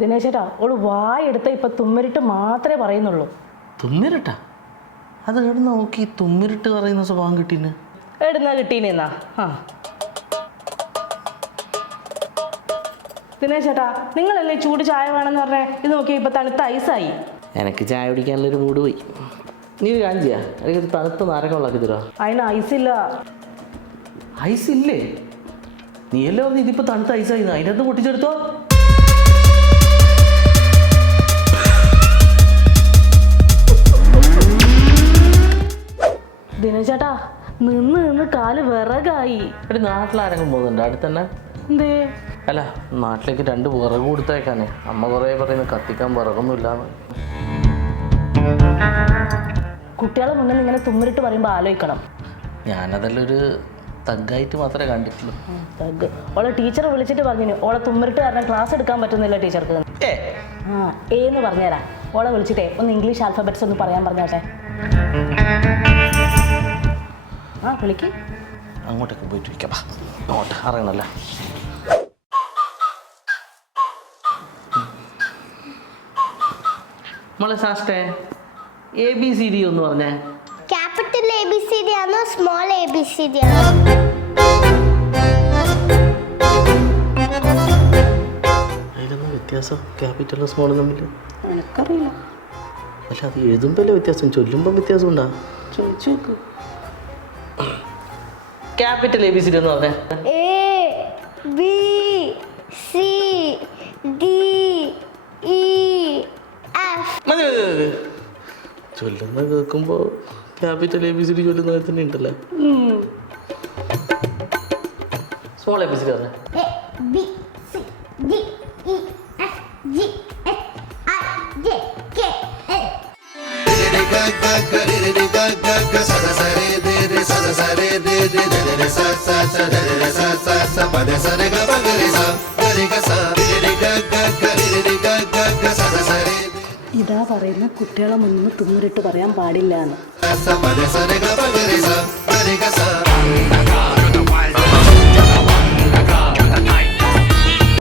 ദിനേശേട്ടാ ഓള് വായെടുത്ത ഇപ്പൊ തുമ്മിരിട്ട് മാത്രമേ പറയുന്നുള്ളൂ. തുമ്മിരിട്ടാ? അത് എവിടെ നോക്കി തുമ്മിരിട്ട് പറയുന്ന സ്വഭാവം കിട്ടീന്? എവിടുന്നാ കിട്ടീനെന്നാ? ദിനേശേട്ടാ നിങ്ങളല്ലേ ചൂട് ചായ വേണമെന്ന് പറഞ്ഞേ, ഇത് നോക്കി ഇപ്പൊ തണുത്ത ഐസായി. എനിക്ക് ചായ കുടിക്കാനുള്ളൊരു മൂഡ് പോയി. നീ ഒരു കാര്യം ചെയ്യാ, എനിക്ക് തണുത്ത നാരങ്ങ ഉണ്ടാക്കി തരുമോ? അതിന് ഐസില്ല. ഐസ് ഇല്ലേ? നീ എല്ലാം ഒന്ന് ഇതിപ്പോ തണുത്ത ഐസായി, അതിനകത്ത് പൊട്ടിച്ചെടുത്തോ. ദിനേശേട്ടാ നിന്ന് നിന്ന് കാല് വിറകായി. ഒരു നാട്ടിലാരെങ്കിലും പോകുന്നുണ്ട് അടുത്തന്നെ? എന്തേ? അല്ല, നാട്ടിലേക്ക് 2 വിറക് കൊടുത്തേക്കാനേ. അമ്മ കുറേ പറയുന്നു കത്തിക്കാൻ വിറകൊന്നുമില്ലാന്ന്. കുട്ടികളെ മുന്നിൽ ഇങ്ങനെ തുമ്മിരിട്ട് പറയുമ്പോ ആലോചിക്കണം. ഞാനതെല്ലാം ഒരു തഗ്ഗായിട്ട് മാത്രമേ കണ്ടിട്ടുള്ളൂ. തഗ് ഓളെ ടീച്ചർ വിളിച്ചിട്ട് പറഞ്ഞു ഓളെ തുമ്മിരിട്ട് കാരണം ക്ലാസ് എടുക്കാൻ പറ്റുന്നില്ല ടീച്ചർക്ക്. ഏന്ന് പറഞ്ഞുതരാം. ഓളെ വിളിച്ചിട്ടേ ഒന്ന് ഇംഗ്ലീഷ് ആൽഫബറ്റ്സ് ഒന്ന് പറയാൻ പറഞ്ഞാട്ടെ. വിളിക്ക്. അങ്ങോട്ടേക്ക് പോയിട്ട് വയ്ക്കാം. അങ്ങോട്ട് അറിയണല്ല. മോളെ സാസ്റ്റേ, ABCD ഒന്ന് പറഞ്ഞേ. ക്യാപിറ്റൽ ABCD ആണോ സ്മോൾ ABCD ആണോ? അതിലൊന്നും വ്യത്യാസം ക്യാപിറ്റലും സ്മോളും തമ്മിൽ എനിക്കറിയില്ല. അല്ല, അത് എഴുതുമ്പോഴല്ലേ വ്യത്യാസം, ചൊല്ലുമ്പോൾ വ്യത്യാസം ഉണ്ടാ? ചോദിച്ചു നോക്ക്. ക്യാപിറ്റൽ ABCD എന്ന് പറഞ്ഞേ. ABCDEF. മതി മതി മതി. ചൊല്ലുന്ന കേൾക്കുമ്പോൾ ക്യാപിറ്റൽ ABCD ചൊല്ലുന്ന തന്നെ ഉണ്ടല്ലോ. സ്മോൾ ABCD പറഞ്ഞേ. ഇതാ പറയുന്ന കുട്ടികളെ മുന്നിൽ തുമ്മിരിട്ട് പറയാൻ പാടില്ല എന്ന്.